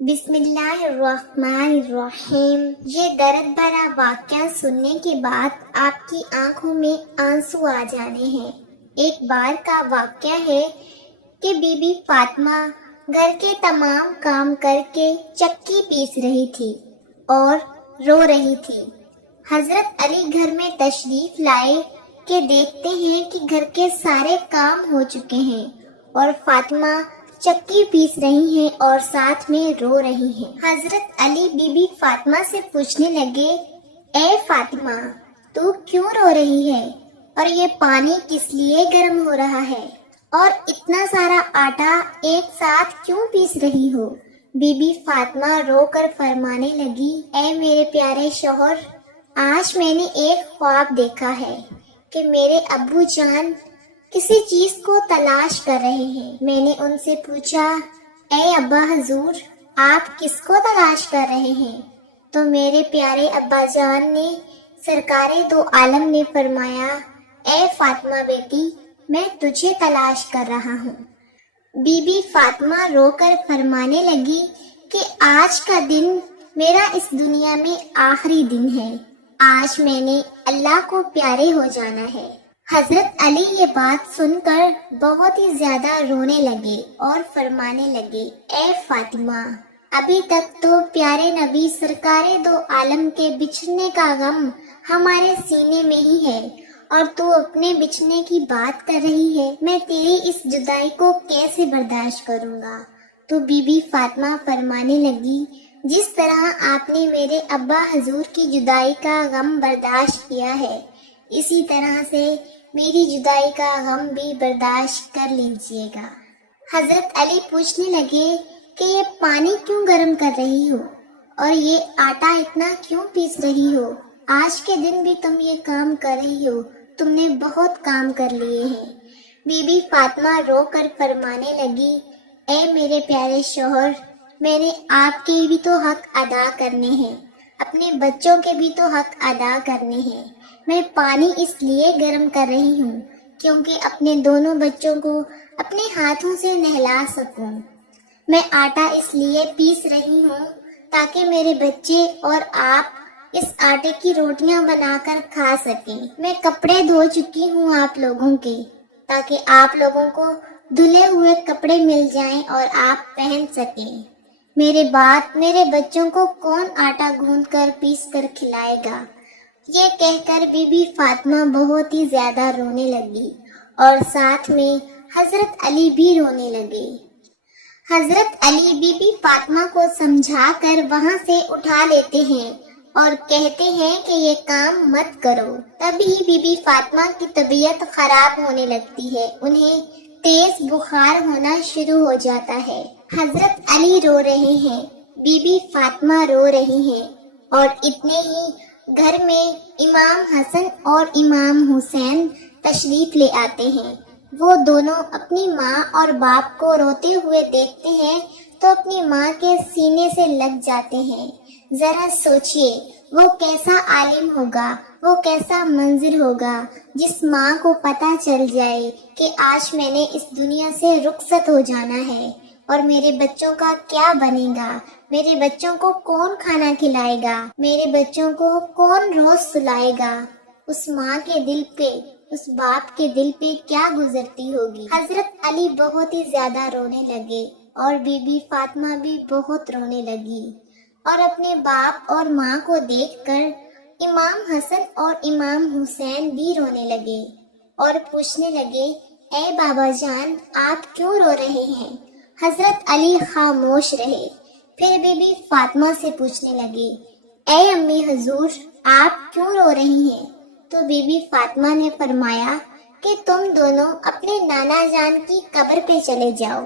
بسم اللہ الرحمن الرحیم۔ یہ درد بھرا واقعہ سننے کے بعد آپ کی آنکھوں میں آنسو آ جانے ہیں۔ ایک بار کا واقعہ ہے کہ بی بی فاطمہ گھر کے تمام کام کر کے چکی پیس رہی تھی اور رو رہی تھی۔ حضرت علی گھر میں تشریف لائے کہ دیکھتے ہیں کہ گھر کے سارے کام ہو چکے ہیں اور فاطمہ چکی پیس رہی ہیں اور ساتھ میں رو رہی ہیں۔ حضرت علی بی بی فاطمہ سے پوچھنے لگے، اے فاطمہ، تو کیوں رو رہی ہے اور یہ پانی کس لیے گرم ہو رہا ہے اور اتنا سارا آٹا ایک ساتھ کیوں پیس رہی ہو؟ بی بی فاطمہ رو کر فرمانے لگی، اے میرے پیارے شوہر، آج میں نے ایک خواب دیکھا ہے کہ میرے ابو جان کسی چیز کو تلاش کر رہے ہیں۔ میں نے ان سے پوچھا، اے ابا حضور، آپ کس کو تلاش کر رہے ہیں؟ تو میرے پیارے ابا جان نے سرکار دو عالم نے فرمایا، اے فاطمہ بیٹی، میں تجھے تلاش کر رہا ہوں۔ بی بی فاطمہ رو کر فرمانے لگی کہ آج کا دن میرا اس دنیا میں آخری دن ہے۔ آج میں نے اللہ کو پیارے ہو جانا ہے۔ حضرت علی یہ بات سن کر بہت ہی زیادہ رونے لگے اور فرمانے لگے، اے فاطمہ، ابھی تک تو پیارے نبی سرکار دو عالم کے بچھڑنے کا غم ہمارے سینے میں ہی ہے اور تو اپنے بچھڑنے کی بات کر رہی ہے۔ میں تیری اس جدائی کو کیسے برداشت کروں گا؟ تو بی بی فاطمہ فرمانے لگی، جس طرح آپ نے میرے ابا حضور کی جدائی کا غم برداشت کیا ہے، اسی طرح سے میری جدائی کا غم بھی برداشت کر لیجئے گا۔ حضرت علی پوچھنے لگے کہ یہ پانی کیوں گرم کر رہی ہو اور یہ آٹا اتنا کیوں پیس رہی ہو؟ آج کے دن بھی تم یہ کام کر رہی ہو، تم نے بہت کام کر لیے ہیں۔ بی بی فاطمہ رو کر فرمانے لگی، اے میرے پیارے شوہر، میں نے آپ کے بھی تو حق ادا کرنے ہیں، اپنے بچوں کے بھی تو حق ادا کرنے ہیں۔ میں پانی اس لیے گرم کر رہی ہوں کیونکہ اپنے دونوں بچوں کو اپنے ہاتھوں سے نہلا سکوں۔ میں آٹا اس لیے پیس رہی ہوں تاکہ میرے بچے اور آپ اس آٹے کی روٹیاں بنا کر کھا سکیں۔ میں کپڑے دھو چکی ہوں آپ لوگوں کے، تاکہ آپ لوگوں کو دھلے ہوئے کپڑے مل جائیں اور آپ پہن سکیں۔ میرے بعد میرے بچوں کو کون آٹا گوندھ کر پیس کر کھلائے گا؟ یہ کہہ کر بی بی فاطمہ بہت ہی زیادہ رونے لگی اور ساتھ میں حضرت علی بھی رونے لگے۔ حضرت علی بی بی فاطمہ کو سمجھا کر وہاں سے اٹھا لیتے ہیں اور کہتے ہیں کہ یہ کام مت کرو۔ تبھی بی بی فاطمہ کی طبیعت خراب ہونے لگتی ہے، انہیں تیز بخار ہونا شروع ہو جاتا ہے۔ حضرت علی رو رہے ہیں، بی بی فاطمہ رو رہی ہیں اور اتنے ہی گھر میں امام حسن اور امام حسین تشریف لے آتے ہیں۔ وہ دونوں اپنی ماں اور باپ کو روتے ہوئے دیکھتے ہیں تو اپنی ماں کے سینے سے لگ جاتے ہیں۔ ذرا سوچئے، وہ کیسا عالم ہوگا، وہ کیسا منظر ہوگا جس ماں کو پتہ چل جائے کہ آج میں نے اس دنیا سے رخصت ہو جانا ہے اور میرے بچوں کا کیا بنے گا، میرے بچوں کو کون کھانا کھلائے گا، میرے بچوں کو کون روز سلائے گا۔ اس ماں کے دل پہ، اس باپ کے دل پہ کیا گزرتی ہوگی۔ حضرت علی بہت ہی زیادہ رونے لگے اور بی بی فاطمہ بھی بہت رونے لگی اور اپنے باپ اور ماں کو دیکھ کر امام حسن اور امام حسین بھی رونے لگے اور پوچھنے لگے، اے بابا جان، آپ کیوں رو رہے ہیں؟ حضرت علی خاموش رہے۔ پھر بی بی فاطمہ سے پوچھنے لگے، اے امی حضور، آپ کیوں رو رہی ہیں؟ تو بی بی فاطمہ نے فرمایا کہ تم دونوں اپنے نانا جان کی قبر پہ چلے جاؤ۔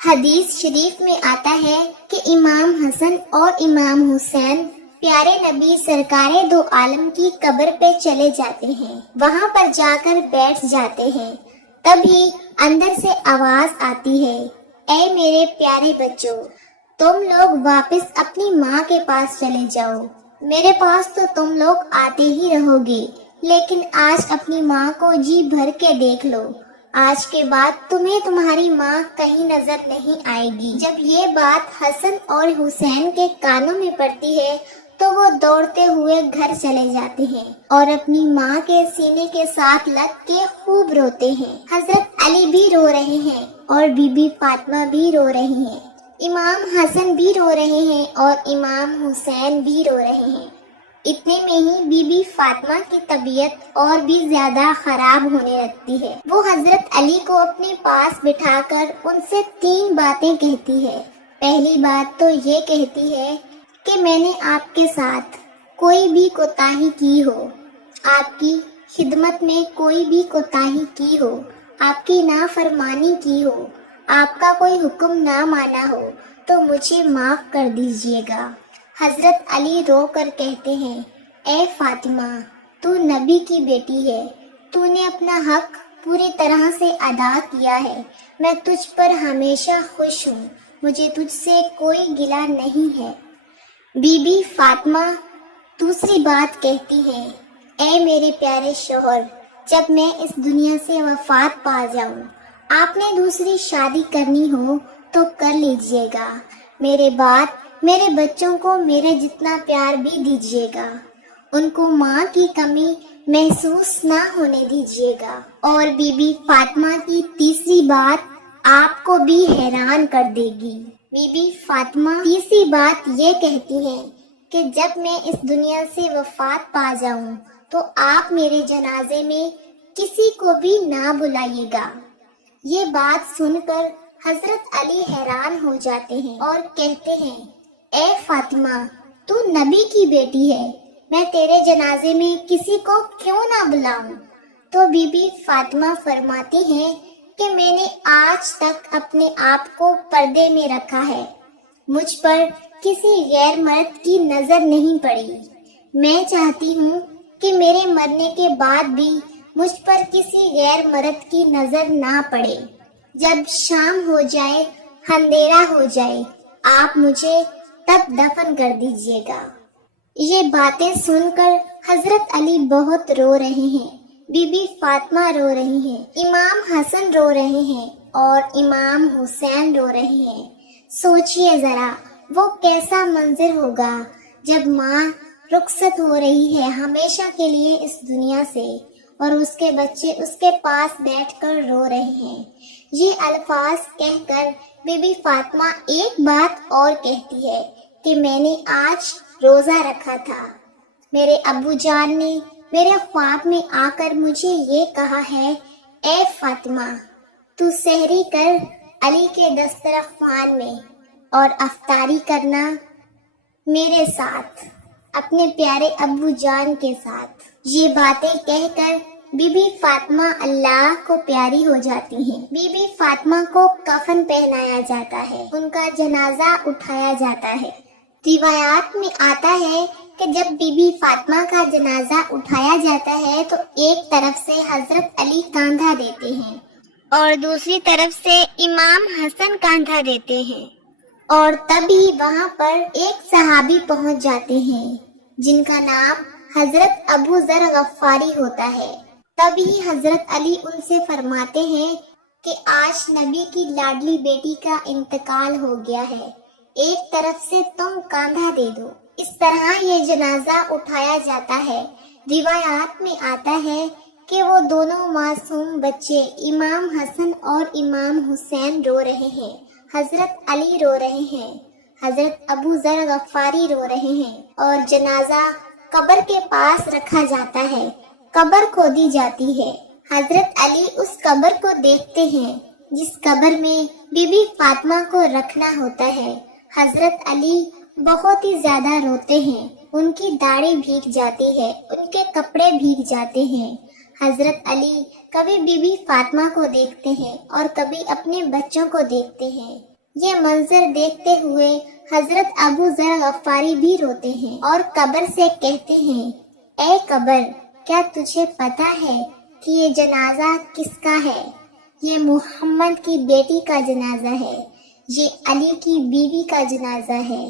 حدیث شریف میں آتا ہے کہ امام حسن اور امام حسین پیارے نبی سرکار دو عالم کی قبر پہ چلے جاتے ہیں، وہاں پر جا کر بیٹھ جاتے ہیں۔ تبھی اندر سے آواز آتی ہے، اے میرے پیارے بچوں، تم لوگ واپس اپنی ماں کے پاس چلے جاؤ۔ میرے پاس تو تم لوگ آتے ہی رہو گے، لیکن آج اپنی ماں کو جی بھر کے دیکھ لو، آج کے بعد تمہیں تمہاری ماں کہیں نظر نہیں آئے گی۔ جب یہ بات حسن اور حسین کے کانوں میں پڑتی ہے تو وہ دوڑتے ہوئے گھر چلے جاتے ہیں اور اپنی ماں کے سینے کے ساتھ لگ کے خوب روتے ہیں۔ حضرت علی بھی رو رہے ہیں اور بی بی فاطمہ بھی رو رہی ہیں۔ امام حسن بھی رو رہے ہیں اور امام حسین بھی رو رہے ہیں۔ اتنے میں ہی بی بی فاطمہ کی طبیعت اور بھی زیادہ خراب ہونے لگتی ہے۔ وہ حضرت علی کو اپنے پاس بٹھا کر ان سے 3 باتیں کہتی ہے۔ پہلی بات تو یہ کہتی ہے کہ میں نے آپ کے ساتھ کوئی بھی کوتاہی کی ہو، آپ کی خدمت میں کوئی بھی کوتاہی کی ہو، آپ کی نافرمانی کی ہو، آپ کا کوئی حکم نہ مانا ہو تو مجھے معاف کر دیجیے گا۔ حضرت علی رو کر کہتے ہیں، اے فاطمہ، تو نبی کی بیٹی ہے، تو نے اپنا حق پوری طرح سے ادا کیا ہے، میں تجھ پر ہمیشہ خوش ہوں، مجھے تجھ سے کوئی گلہ نہیں ہے۔ بی بی فاطمہ دوسری بات کہتی ہیں، اے میرے پیارے شوہر، جب میں اس دنیا سے وفات پا جاؤں، آپ نے دوسری شادی کرنی ہو تو کر لیجئے گا، میرے بعد میرے بچوں کو میرے جتنا پیار بھی دیجیے گا، ان کو ماں کی کمی محسوس نہ ہونے دیجیے گا۔ اور بی بی فاطمہ کی تیسری بات آپ کو بھی حیران کر دے گی۔ بی بی فاطمہ تیسری بات یہ کہتی ہیں کہ جب میں اس دنیا سے وفات پا جاؤں تو آپ میرے جنازے میں کسی کو بھی نہ بلائیے گا۔ یہ بات سن کر حضرت علی حیران ہو جاتے ہیں اور کہتے ہیں، اے فاطمہ، تو نبی کی بیٹی ہے، میں تیرے جنازے میں کسی کو کیوں نہ بلاؤں؟ تو بی بی فاطمہ فرماتی ہیں کہ میں نے آج تک اپنے آپ کو پردے میں رکھا ہے، مجھ پر کسی غیر مرد کی نظر نہیں پڑی، میں چاہتی ہوں کہ میرے مرنے کے بعد بھی مجھ پر کسی غیر مرد کی نظر نہ پڑے۔ جب شام ہو جائے، اندھیرا ہو جائے، آپ مجھے تب دفن کر دیجیے گا۔ یہ باتیں سن کر حضرت علی بہت رو رہے ہیں، بی بی فاطمہ رو رہی ہیں، امام حسن رو رہے ہیں اور امام حسین رو رہے ہیں۔ سوچئے ذرا وہ کیسا منظر ہوگا جب ماں رخصت ہو رہی ہے ہمیشہ کے لیے اس دنیا سے اور اس کے بچے اس کے پاس بیٹھ کر رو رہے ہیں۔ یہ الفاظ کہہ کر بی بی فاطمہ ایک بات اور کہتی ہے کہ میں نے آج روزہ رکھا تھا، میرے ابو جان نے میرے خواب میں آ کر مجھے یہ کہا ہے، اے فاطمہ، تو سحری کر علی کے دسترخوان میں اور افطاری کرنا میرے ساتھ، اپنے پیارے ابو جان کے ساتھ۔ یہ باتیں کہہ کر بی بی فاطمہ اللہ کو پیاری ہو جاتی ہیں۔ بی بی فاطمہ کو کفن پہنایا جاتا ہے، ان کا جنازہ اٹھایا جاتا ہے۔ روایات میں آتا ہے کہ جب بی بی فاطمہ کا جنازہ اٹھایا جاتا ہے تو ایک طرف سے حضرت علی کاندھا دیتے ہیں اور دوسری طرف سے امام حسن کاندھا دیتے ہیں، اور تبھی وہاں پر ایک صحابی پہنچ جاتے ہیں جن کا نام حضرت ابو ذر غفاری ہوتا ہے۔ تبھی حضرت علی ان سے فرماتے ہیں کہ آج نبی کی لاڈلی بیٹی کا انتقال ہو گیا ہے، ایک طرف سے تم کاندھا دے دو۔ اس طرح یہ جنازہ اٹھایا جاتا ہے۔ روایات میں آتا ہے کہ وہ دونوں معصوم بچے امام حسن اور امام حسین رو رہے ہیں، حضرت علی رو رہے ہیں، حضرت ابو ذر غفاری رو رہے ہیں اور جنازہ قبر کے پاس رکھا جاتا ہے، قبر کھودی جاتی ہے۔ حضرت علی اس قبر کو دیکھتے ہیں جس قبر میں بی بی فاطمہ کو رکھنا ہوتا ہے۔ حضرت علی بہت ہی زیادہ روتے ہیں، ان کی داڑھی بھیگ جاتی ہے، ان کے کپڑے بھیگ جاتے ہیں۔ حضرت علی کبھی بی بی فاطمہ کو دیکھتے ہیں اور کبھی اپنے بچوں کو دیکھتے ہیں۔ یہ منظر دیکھتے ہوئے حضرت ابو ذر غفاری بھی روتے ہیں اور قبر سے کہتے ہیں، اے قبر، کیا تجھے پتا ہے کہ یہ جنازہ کس کا ہے؟ یہ محمد کی بیٹی کا جنازہ ہے، یہ علی کی بیوی کا جنازہ ہے،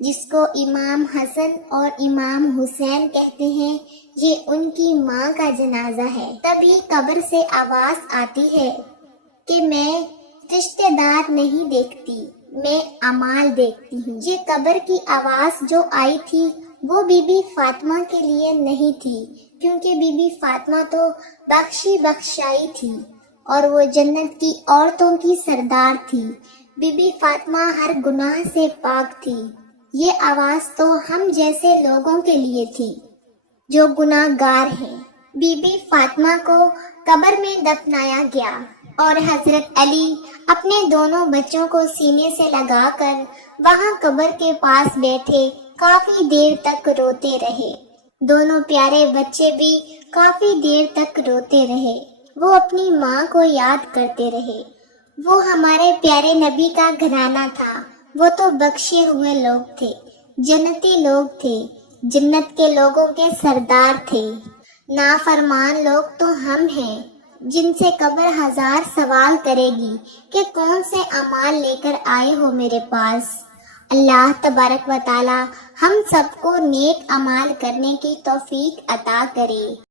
جس کو امام حسن اور امام حسین کہتے ہیں، یہ ان کی ماں کا جنازہ ہے۔ تبھی قبر سے آواز آتی ہے کہ میں رشتہ دار نہیں دیکھتی، میں اعمال دیکھتی ہوں۔ یہ قبر کی آواز جو آئی تھی وہ بی بی فاطمہ کے لیے نہیں تھی، کیونکہ بی بی فاطمہ تو بخشی بخشائی تھی اور وہ جنت کی عورتوں کی سردار تھی۔ بی بی فاطمہ ہر گناہ سے پاک تھی۔ یہ آواز تو ہم جیسے لوگوں کے لیے تھی جو گناہ گار ہیں۔ بی بی فاطمہ کو قبر میں دفنایا گیا اور حضرت علی اپنے دونوں بچوں کو سینے سے لگا کر وہاں قبر کے پاس بیٹھے کافی دیر تک روتے رہے۔ دونوں پیارے بچے بھی کافی دیر تک روتے رہے۔ وہ اپنی ماں کو یاد کرتے رہے۔ وہ ہمارے پیارے نبی کا گھرانہ تھا، وہ تو بخشے ہوئے لوگ تھے، جنتی لوگ تھے، جنت کے لوگوں کے سردار تھے۔ نافرمان لوگ تو ہم ہیں جن سے قبر ہزار سوال کرے گی کہ کون سے اعمال لے کر آئے ہو میرے پاس۔ اللہ تبارک و تعالی ہم سب کو نیک اعمال کرنے کی توفیق عطا کرے۔